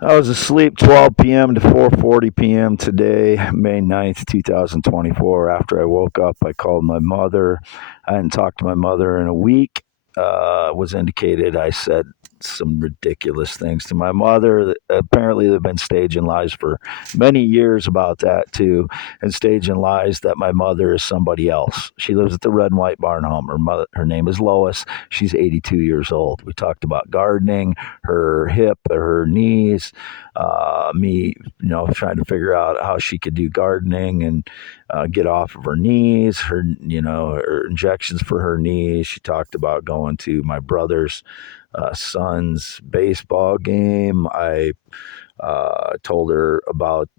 I was asleep 12 p.m. to 4:40 p.m. today, May 9th, 2024. After I woke up, I called my mother. I hadn't talked to my mother in a week. Was indicated I said some ridiculous things to my mother. Apparently, they've been staging lies for many years about that too, and staging lies that my mother is somebody else. She lives at the red and white barn home. Her name is Lois. She's 82 years old. We talked about gardening, her hip, her knees, me, trying to figure out how she could do gardening and get off of her knees, her injections for her knees. She talked about going to my brother's son's baseball game. I told her about,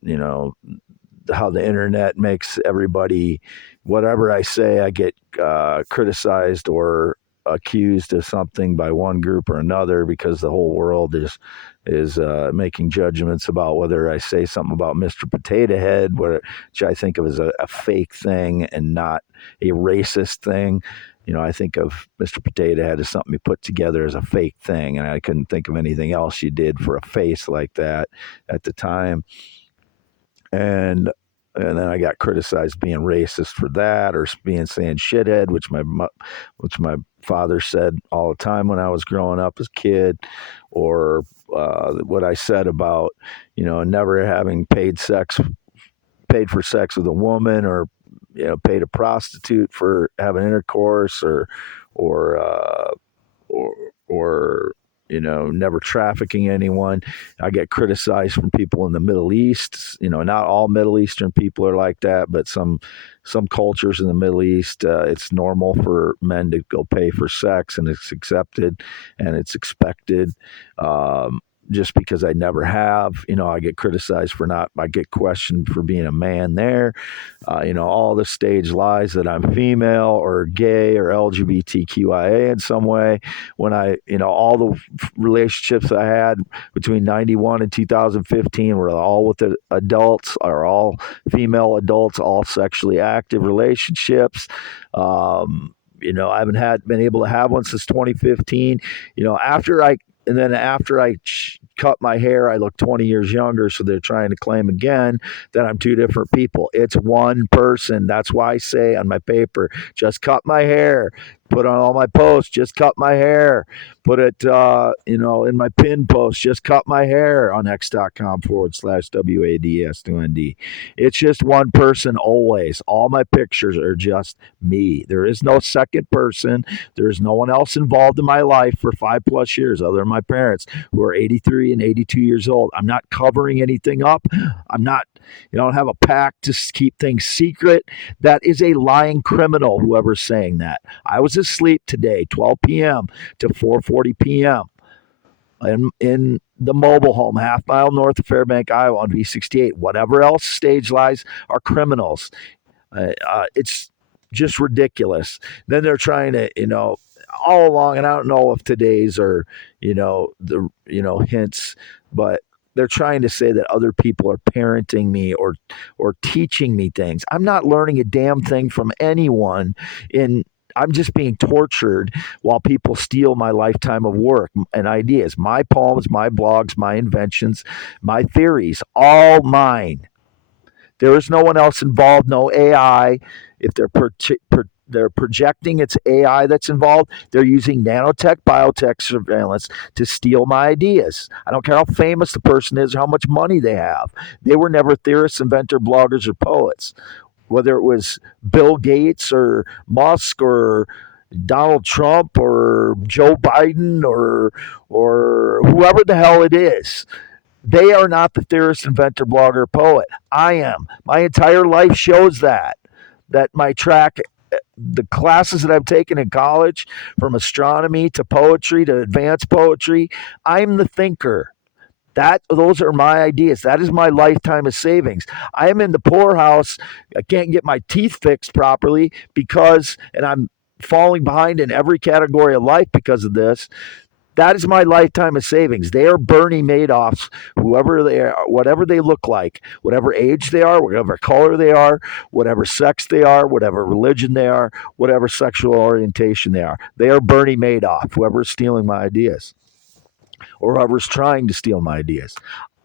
how the internet makes everybody, whatever I say, I get criticized or accused of something by one group or another because the whole world is making judgments about whether I say something about Mr. Potato Head, which I think of as a fake thing and not a racist thing. I think of Mr. Potato Head as something you put together as a fake thing, and I couldn't think of anything else you did for a face like that at the time. And then I got criticized being racist for that, or being saying shithead, which my father said all the time when I was growing up as a kid, or what I said about never having paid for sex with a woman, or paid a prostitute for having intercourse, or or or never trafficking anyone. I get criticized from people in the Middle East. Not all Middle Eastern people are like that, but some cultures in the Middle East, it's normal for men to go pay for sex, and it's accepted and it's expected. Just because I never have, I get criticized for not, I get questioned for being a man there. All the stage lies that I'm female or gay or LGBTQIA in some way. When all the relationships I had between 91 and 2015 were all with the adults, or all female adults, all sexually active relationships. I haven't been able to have one since 2015. After I cut my hair, I look 20 years younger. So they're trying to claim again that I'm two different people. It's one person. That's why I say on my paper, just cut my hair. Put on all my posts, just cut my hair. Put it, in my pin post, just cut my hair on x.com/WADS2ND. It's just one person always. All my pictures are just me. There is no second person. There's no one else involved in my life for 5+ years other than my parents, who are 83 and 82 years old. I'm not covering anything up. I'm not, I don't have a pact to keep things secret. That is a lying criminal, whoever's saying that. I was asleep today, 12 p.m. to 4:40 p.m. in the mobile home, half mile north of Fairbank, Iowa on V68. Whatever else stage lies are criminals. It's just ridiculous. Then they're trying to, all along, and I don't know if today's are, hints, but they're trying to say that other people are parenting me or teaching me things. I'm not learning a damn thing from anyone. I'm just being tortured while people steal my lifetime of work and ideas, my poems, my blogs, my inventions, my theories, all mine. There is no one else involved, no AI. If they're projecting it's AI that's involved, they're using nanotech, biotech surveillance to steal my ideas. I don't care how famous the person is or how much money they have. They were never theorists, inventor, bloggers, or poets. Whether it was Bill Gates or Musk or Donald Trump or Joe Biden or whoever the hell it is. They are not the theorist, inventor, blogger, poet. I am. My entire life shows that my track, the classes that I've taken in college, from astronomy to poetry to advanced poetry, I'm the thinker. Those are my ideas. That is my lifetime of savings. I am in the poorhouse. I can't get my teeth fixed properly and I'm falling behind in every category of life because of this. That is my lifetime of savings. They are Bernie Madoffs, whoever they are, whatever they look like, whatever age they are, whatever color they are, whatever sex they are, whatever religion they are, whatever sexual orientation they are. They are Bernie Madoff, whoever is stealing my ideas. or whoever's trying to steal my ideas.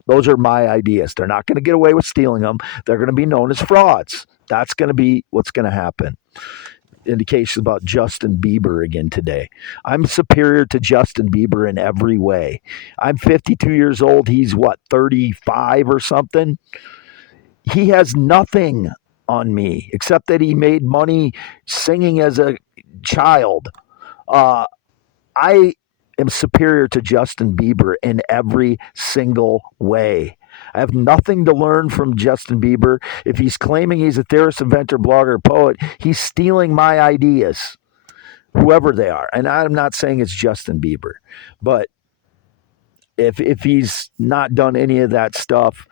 Those are my ideas. They're not going to get away with stealing them. They're going to be known as frauds. That's going to be what's going to happen. Indications about Justin Bieber again today. I'm superior to Justin Bieber in every way. I'm 52 years old. He's what, 35 or something? He has nothing on me except that he made money singing as a child. Uh, I am superior to Justin Bieber in every single way. I have nothing to learn from Justin Bieber. If he's claiming he's a theorist, inventor, blogger, poet, he's stealing my ideas, whoever they are. And I'm not saying it's Justin Bieber, but if he's not done any of that stuff,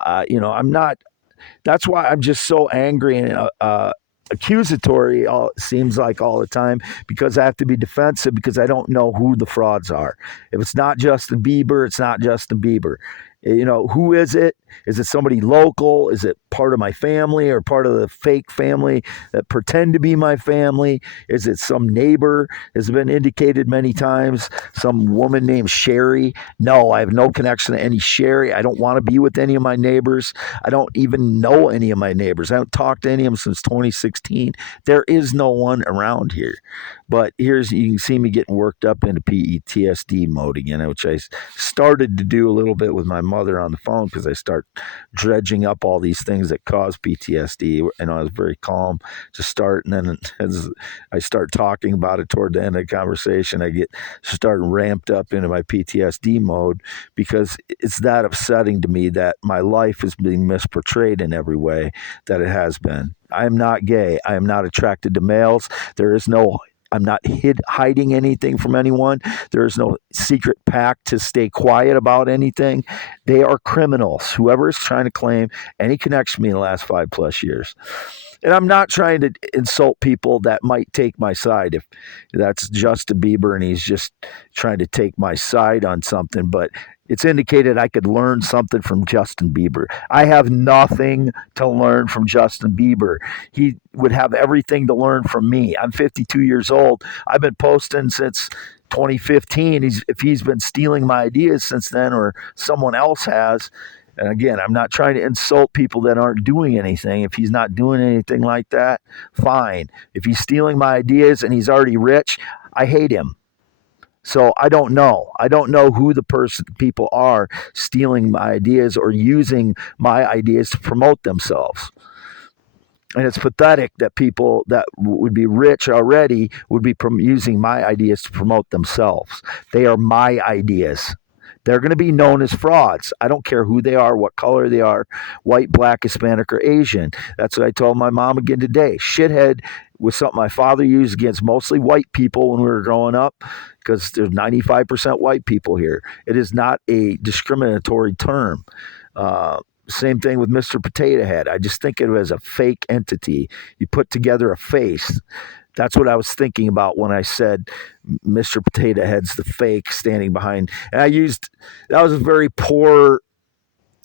I'm not. That's why I'm just so angry and accusatory. Seems like all the time because I have to be defensive because I don't know who the frauds are. If it's not Justin Bieber, it's not Justin Bieber. Who is it? Is it somebody local? Is it part of my family or part of the fake family that pretend to be my family? Is it some neighbor? Has been indicated many times. Some woman named Sherry. No, I have no connection to any Sherry. I don't want to be with any of my neighbors. I don't even know any of my neighbors. I haven't talked to any of them since 2016. There is no one around here. But you can see me getting worked up into PTSD mode again, which I started to do a little bit with my mother on the phone because I start dredging up all these things that cause PTSD. And I was very calm to start. And then as I start talking about it toward the end of the conversation, I get started ramped up into my PTSD mode because it's that upsetting to me that my life is being misportrayed in every way that it has been. I am not gay. I am not attracted to males. I'm not hiding anything from anyone. There is no secret pact to stay quiet about anything. They are criminals, whoever is trying to claim any connection to me in the last 5+ years. And I'm not trying to insult people that might take my side. If that's Justin Bieber and he's just trying to take my side on something, but it's indicated I could learn something from Justin Bieber. I have nothing to learn from Justin Bieber. He would have everything to learn from me. I'm 52 years old. I've been posting since 2015. If he's been stealing my ideas since then or someone else has, and again, I'm not trying to insult people that aren't doing anything. If he's not doing anything like that, fine. If he's stealing my ideas and he's already rich, I hate him. So I don't know. I don't know who the people are stealing my ideas or using my ideas to promote themselves. And it's pathetic that people that would be rich already would be using my ideas to promote themselves. They are my ideas. They're going to be known as frauds. I don't care who they are, what color they are, white, black, Hispanic, or Asian. That's what I told my mom again today. Shithead was something my father used against mostly white people when we were growing up because there's 95% white people here. It is not a discriminatory term. Same thing with Mr. Potato Head. I just think of it as a fake entity. You put together a face. That's what I was thinking about when I said Mr. Potato Head's the fake standing behind. And that was a very poor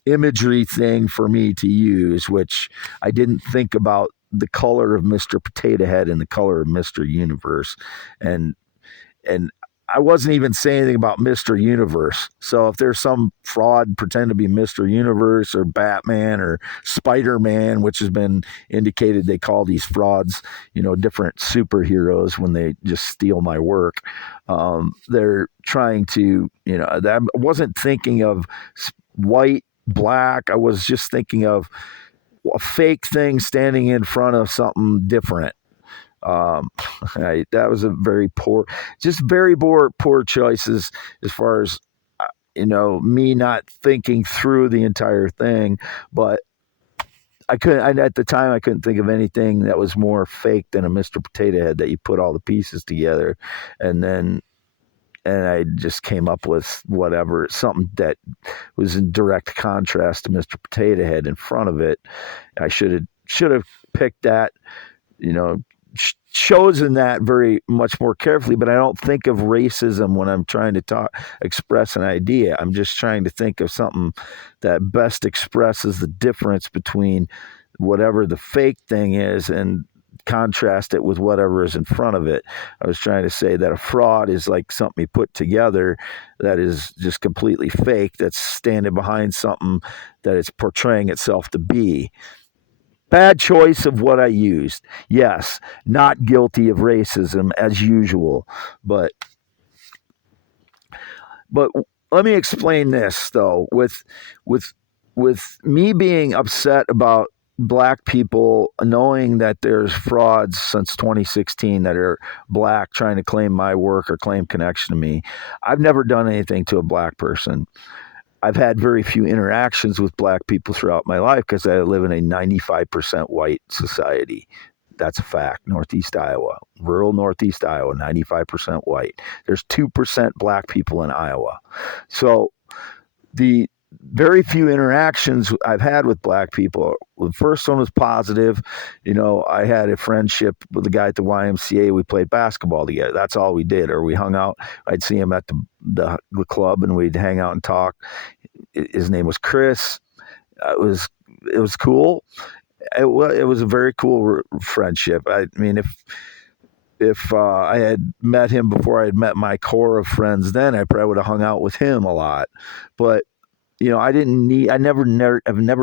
imagery thing for me to use, which I didn't think about the color of Mr. Potato Head and the color of Mr. Universe. And I wasn't even saying anything about Mr. Universe. So if there's some fraud pretend to be Mr. Universe or Batman or Spider-Man, which has been indicated, they call these frauds, different superheroes when they just steal my work. They're trying to, I wasn't thinking of white, black. I was just thinking of a fake thing standing in front of something different. That was a very poor choices as far as me not thinking through the entire thing. But at the time I couldn't think of anything that was more fake than a Mr. Potato Head that you put all the pieces together, and I just came up with something that was in direct contrast to Mr. Potato Head in front of it. I should have picked that, chosen that very much more carefully, but I don't think of racism when I'm trying to express an idea. I'm just trying to think of something that best expresses the difference between whatever the fake thing is and contrast it with whatever is in front of it. I was trying to say that a fraud is like something you put together that is just completely fake, that's standing behind something that it's portraying itself to be. Bad choice of what I used. Yes, not guilty of racism as usual, but but let me explain this though. With with me being upset about black people knowing that there's frauds since 2016 that are black trying to claim my work or claim connection to me. I've never done anything to a black person. I've had very few interactions with black people throughout my life because I live in a 95% white society. That's a fact. Northeast Iowa, rural Northeast Iowa, 95% white. There's 2% black people in Iowa. So the very few interactions I've had with black people, the first one was positive. I had a friendship with a guy at the YMCA. We played basketball together. That's all we did. Or we hung out. I'd see him at the club and we'd hang out and talk. His name was Chris. It was cool. It was a very cool friendship. I mean, if I had met him before I had met my core of friends, then I probably would have hung out with him a lot. But I've never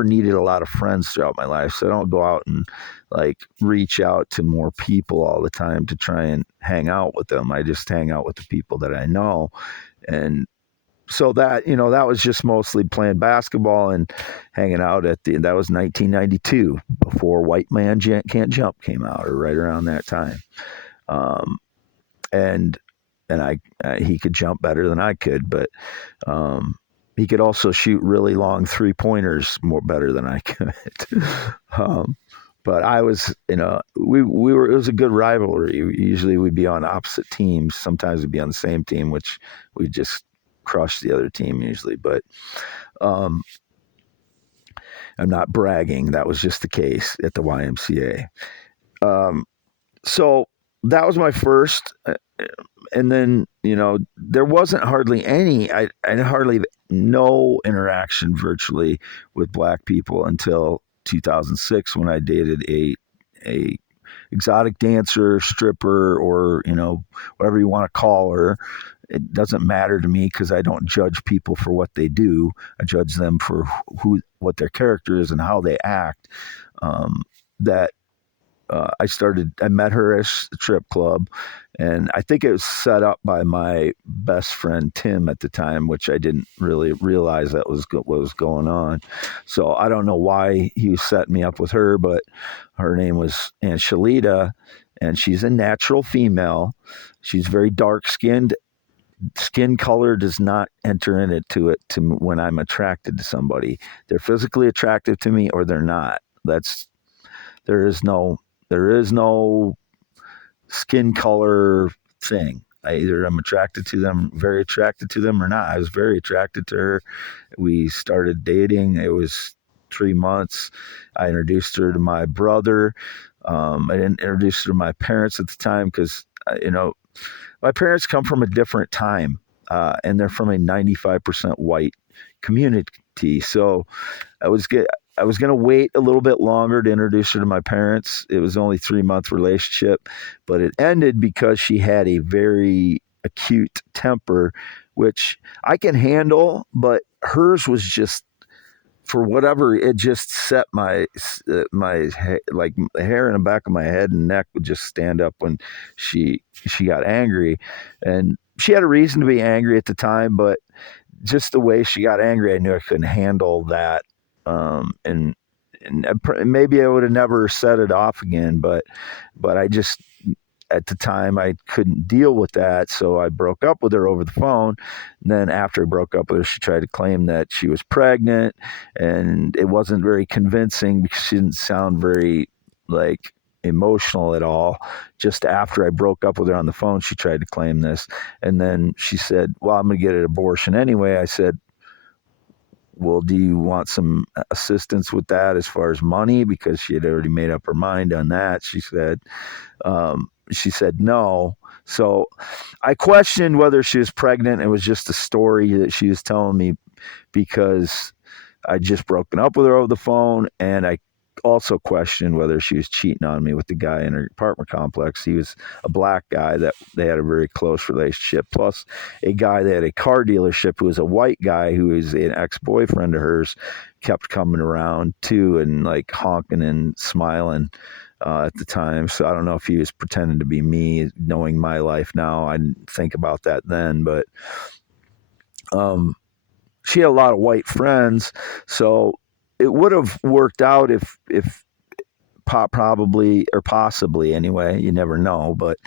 needed a lot of friends throughout my life, so I don't go out and like reach out to more people all the time to try and hang out with them. I just hang out with the people that I know, and so that was just mostly playing basketball and hanging out that was 1992, before White Man Can't Jump came out, or right around that time. Um, and he could jump better than I could, but he could also shoot really long 3-pointers more better than I could. But I was, we were, it was a good rivalry. Usually we'd be on opposite teams. Sometimes we'd be on the same team, which we just crush the other team usually. But I'm not bragging. That was just the case at the YMCA. So that was my first. And then, there wasn't hardly any, I hardly no interaction virtually with black people until 2006, when I dated a exotic dancer, stripper, or, whatever you want to call her. It doesn't matter to me because I don't judge people for what they do. I judge them for what their character is and how they act. That I met her at the strip club, and I think it was set up by my best friend Tim at the time, which I didn't really realize that was what was going on. So I don't know why he was setting me up with her, but her name was Angelita, and she's a natural female. She's very dark skinned. Skin color does not enter into it to when I'm attracted to somebody. They're physically attractive to me or they're not. There is no skin color thing. Either I'm attracted to them, very attracted to them, or not. I was very attracted to her. We started dating. It was 3 months. I introduced her to my brother. I didn't introduce her to my parents at the time because, my parents come from a different time, and they're from a 95% white community. So I was going to wait a little bit longer to introduce her to my parents. It was only 3-month relationship, but it ended because she had a very acute temper, which I can handle, but hers was just, for whatever, it just set my like the hair in the back of my head and neck would just stand up when she got angry. And she had a reason to be angry at the time, but just the way she got angry, I knew I couldn't handle that. And maybe I would have never set it off again, but I just, at the time, I couldn't deal with that, so I broke up with her over the phone. And then after I broke up with her, she tried to claim that she was pregnant, and it wasn't very convincing because she didn't sound very like emotional at all. Just after I broke up with her on the phone, she tried to claim this, and then she said, "Well, I'm going to get an abortion anyway." I said, "Well, do you want some assistance with that as far as money?" Because she had already made up her mind on that. She said no. So I questioned whether she was pregnant. It was just a story that she was telling me because I'd just broken up with her over the phone, and also questioned whether she was cheating on me with the guy in her apartment complex. He was a black guy that they had a very close relationship, plus a guy that had a car dealership who was a white guy who was an ex-boyfriend of hers, kept coming around too and like honking and smiling at the time. So I don't know if he was pretending to be me, knowing my life now. I didn't think about that then, but she had a lot of white friends, so it would have worked out if probably or possibly anyway, you never know, but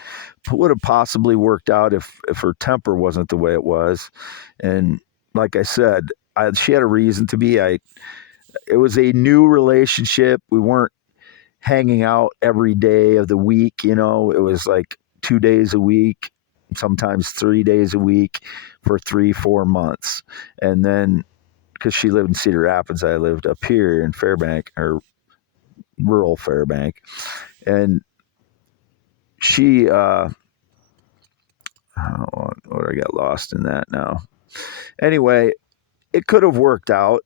it would have possibly worked out if her temper wasn't the way it was. And like I said, she had a reason to be. It was a new relationship. We weren't hanging out every day of the week. It was like 2 days a week, sometimes 3 days a week for 3-4 months. And then because she lived in Cedar Rapids, I lived up here in Fairbank, or rural Fairbank. And she, what I got lost in that now. Anyway, it could have worked out,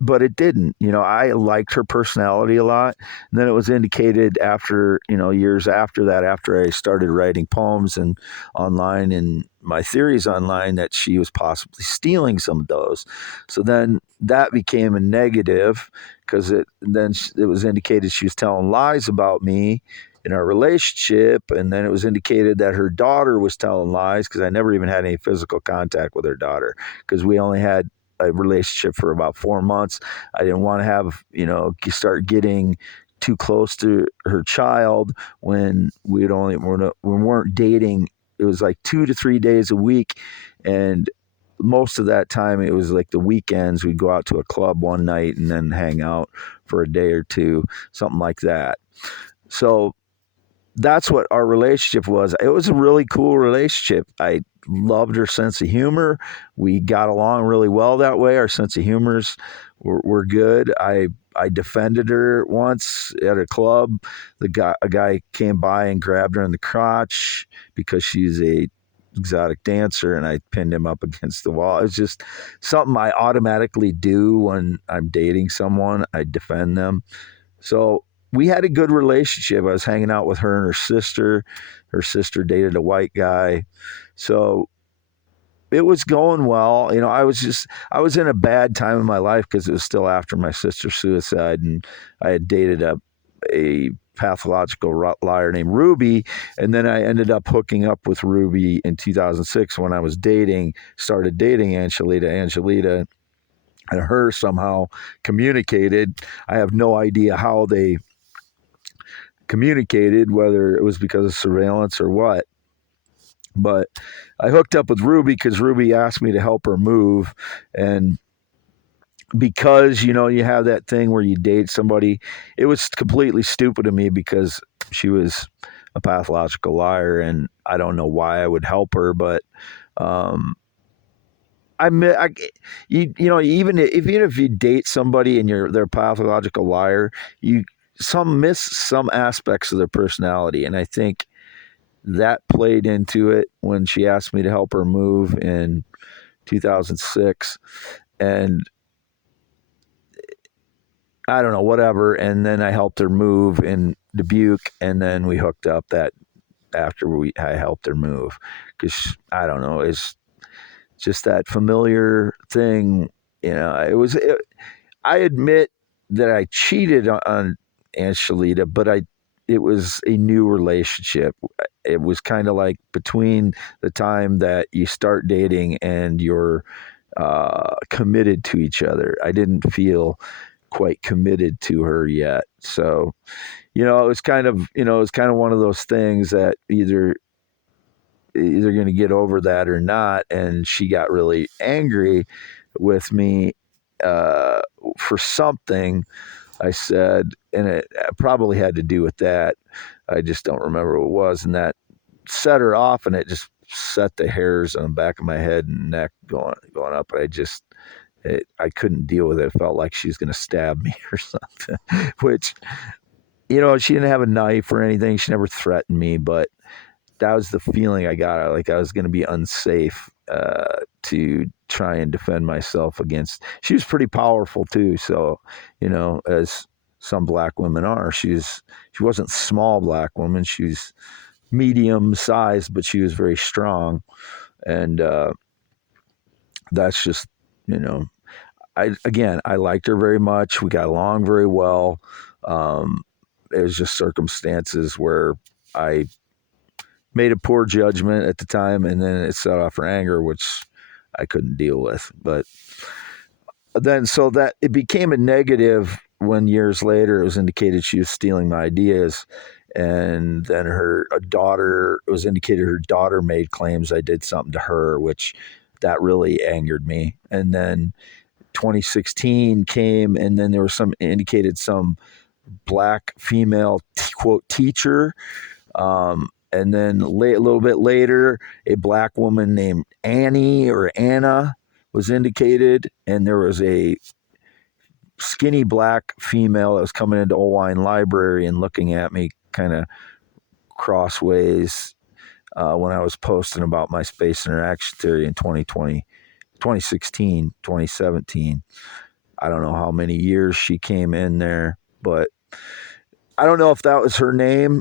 but it didn't. I liked her personality a lot. And then it was indicated after, years after that, after I started writing poems and online and my theories online, that she was possibly stealing some of those. So then that became a negative because it was indicated she was telling lies about me in our relationship. And then it was indicated that her daughter was telling lies because I never even had any physical contact with her daughter because we only had a relationship for about 4 months. I didn't want to have, start getting too close to her child when we weren't dating. It was like 2 to 3 days a week. And most of that time, it was like the weekends. We'd go out to a club one night and then hang out for a day or two, something like that. So that's what our relationship was. It was a really cool relationship. I loved her sense of humor. We got along really well that way. Our sense of humors were good. I defended her once at a club. A guy came by and grabbed her in the crotch because she's a exotic dancer, and I pinned him up against the wall. It's just something I automatically do when I'm dating someone. I defend them. So we had a good relationship. I was hanging out with her and her sister. Her sister dated a white guy. So it was going well. I was in a bad time in my life because it was still after my sister's suicide, and I had dated a pathological liar named Ruby. And then I ended up hooking up with Ruby in 2006 when I was started dating Angelita. Angelita and her somehow communicated. I have no idea how they communicated, whether it was because of surveillance or what. But I hooked up with Ruby because Ruby asked me to help her move. And because, you have that thing where you date somebody, it was completely stupid of me because she was a pathological liar and I don't know why I would help her. But even if you date somebody and they're a pathological liar, you miss some aspects of their personality. And I think that played into it when she asked me to help her move in 2006. And I don't know, whatever. And then I helped her move in Dubuque, and then we hooked up after I helped her move. Because, I don't know, it's just that familiar thing. I admit that I cheated on Angelita, but it was a new relationship. It was kind of like between the time that you start dating and you're committed to each other. I didn't feel quite committed to her yet. So, it was kind of one of those things that either going to get over that or not. And she got really angry with me for something I said, and it probably had to do with that. I just don't remember what it was, and that set her off, and it just set the hairs on the back of my head and neck going up. I couldn't deal with it. It felt like she was going to stab me or something, which, she didn't have a knife or anything. She never threatened me, but that was the feeling I got. Like I was going to be unsafe to try and defend myself against. She was pretty powerful too. So, as some black women are. She wasn't small black woman. She was medium sized, but she was very strong. And that's just, you know, I liked her very much. We got along very well. Um, it was just circumstances where I made a poor judgment at the time, and then it set off her anger, which I couldn't deal with. But then, so that it became a negative when years later it was indicated she was stealing my ideas. And then it was indicated her daughter made claims I did something to her, which that really angered me. And then 2016 came, and then there was some black female quote teacher. And then a little bit later, a black woman named Annie or Anna was indicated, and there was a skinny black female that was coming into Owine Library and looking at me kind of crossways when I was posting about my space interaction theory in 2020, 2016, 2017. I don't know how many years she came in there, but I don't know if that was her name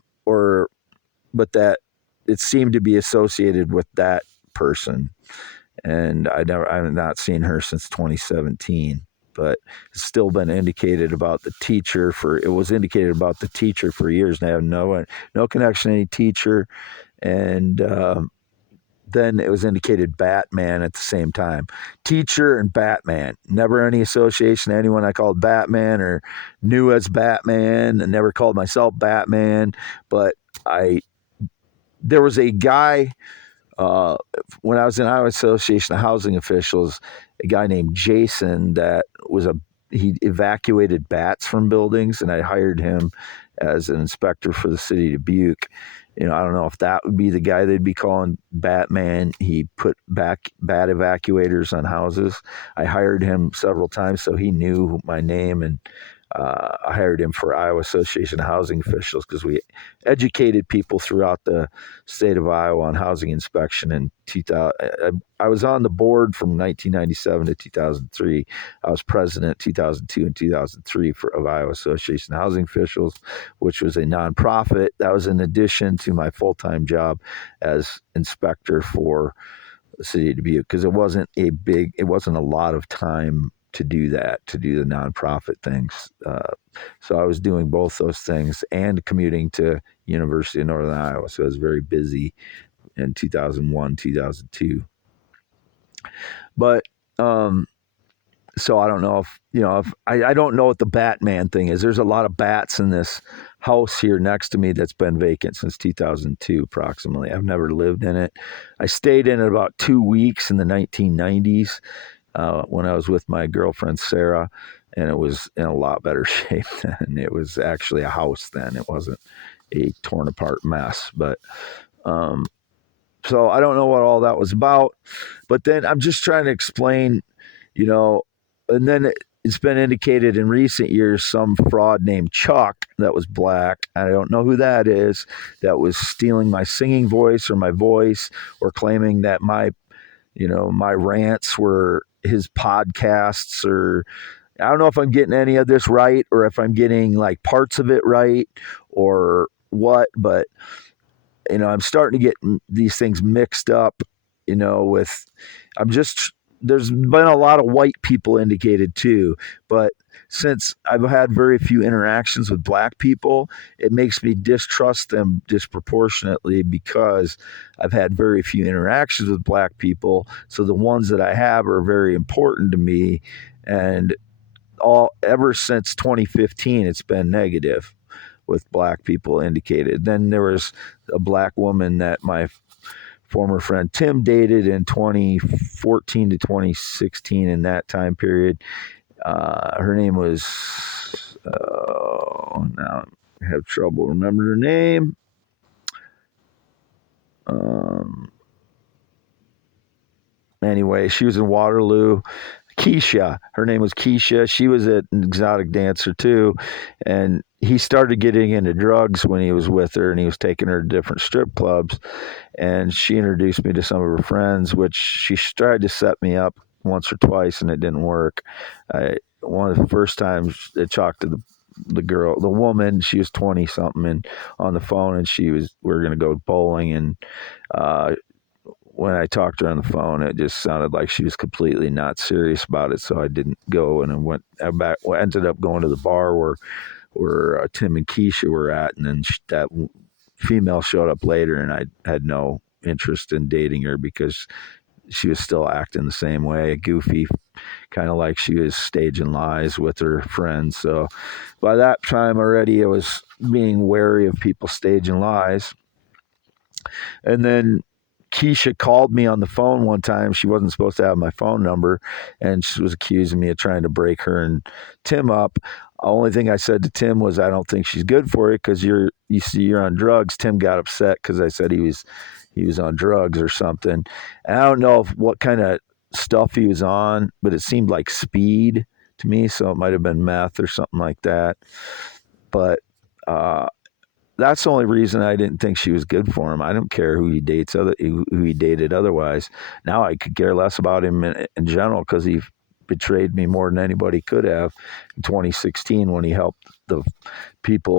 but that it seemed to be associated with that person. And I have not seen her since 2017, but it's still been indicated about the teacher it was indicated about the teacher for years, and I have no connection to any teacher. And then it was indicated Batman at the same time. Teacher and Batman. Never any association to anyone I called Batman or knew as Batman, and never called myself Batman. But there was a guy when I was in Iowa Association of Housing Officials, a guy named Jason he evacuated bats from buildings, and I hired him as an inspector for the city of Dubuque. I don't know if that would be the guy they'd be calling Batman. He put bat evacuators on houses. I hired him several times, so he knew my name, and I hired him for Iowa Association of Housing Officials because we educated people throughout the state of Iowa on housing inspection. And I was on the board from 1997 to 2003. I was president 2002 and 2003 of Iowa Association of Housing Officials, which was a nonprofit. That was in addition to my full-time job as inspector for the city of Dubuque, because it wasn't a lot of time to do the nonprofit things. So I was doing both those things and commuting to University of Northern Iowa. So I was very busy in 2001, 2002. But so I don't know if I don't know what the Batman thing is. There's a lot of bats in this house here next to me that's been vacant since 2002 approximately. I've never lived in it. I stayed in it about 2 weeks in the 1990s. When I was with my girlfriend, Sarah, and it was in a lot better shape then. It was actually a house then. It wasn't a torn apart mess. But so I don't know what all that was about. But then I'm just trying to explain, and then it's been indicated in recent years some fraud named Chuck that was black. I don't know who that is, that was stealing my singing voice or my voice, or claiming that my rants were his podcasts. Or I don't know if I'm getting any of this right, or if I'm getting like parts of it right or what, but I'm starting to get these things mixed up, there's been a lot of white people indicated too, but since I've had very few interactions with black people, it makes me distrust them disproportionately because I've had very few interactions with black people. So the ones that I have are very important to me. And ever since 2015, it's been negative with black people indicated. Then there was a black woman that my former friend Tim dated in 2014 to 2016. In that time period, her name was, now I have trouble remembering her name. Anyway, she was in Waterloo. Keisha. Her name was Keisha. She was an exotic dancer too. And he started getting into drugs when he was with her, and he was taking her to different strip clubs. And she introduced me to some of her friends, which she tried to set me up once or twice, and it didn't work. One of the first times it chalked to the woman, she was 20 something and on the phone, and we were going to go bowling. And uh, when I talked to her on the phone, it just sounded like she was completely not serious about it. So I didn't go, and ended up going to the bar where Tim and Keisha were at. And then that female showed up later, and I had no interest in dating her because she was still acting the same way, goofy, kind of like she was staging lies with her friends. So by that time already, I was being wary of people staging lies. And then Keisha called me on the phone one time. She wasn't supposed to have my phone number, and she was accusing me of trying to break her and Tim up. The only thing I said to Tim was, I don't think she's good for it because you're on drugs. Tim got upset because I said he was on drugs or something. And I don't know what kind of stuff he was on, but it seemed like speed to me, so it might have been meth or something like that. But that's the only reason I didn't think she was good for him. I don't care who he dated otherwise. Now I could care less about him in general because he betrayed me more than anybody could have in 2016 when he helped the people